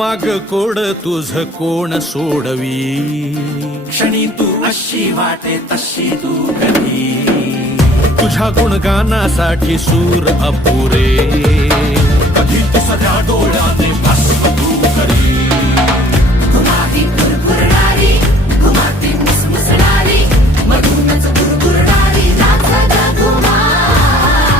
माग कोड तुझ कोण सोडवी. क्षणी तू अशी वाटे तशी तू कधी. तुझ्या गुणगानासाठी सूर अपुरे. कधी तू सगळ्या डोळ्याने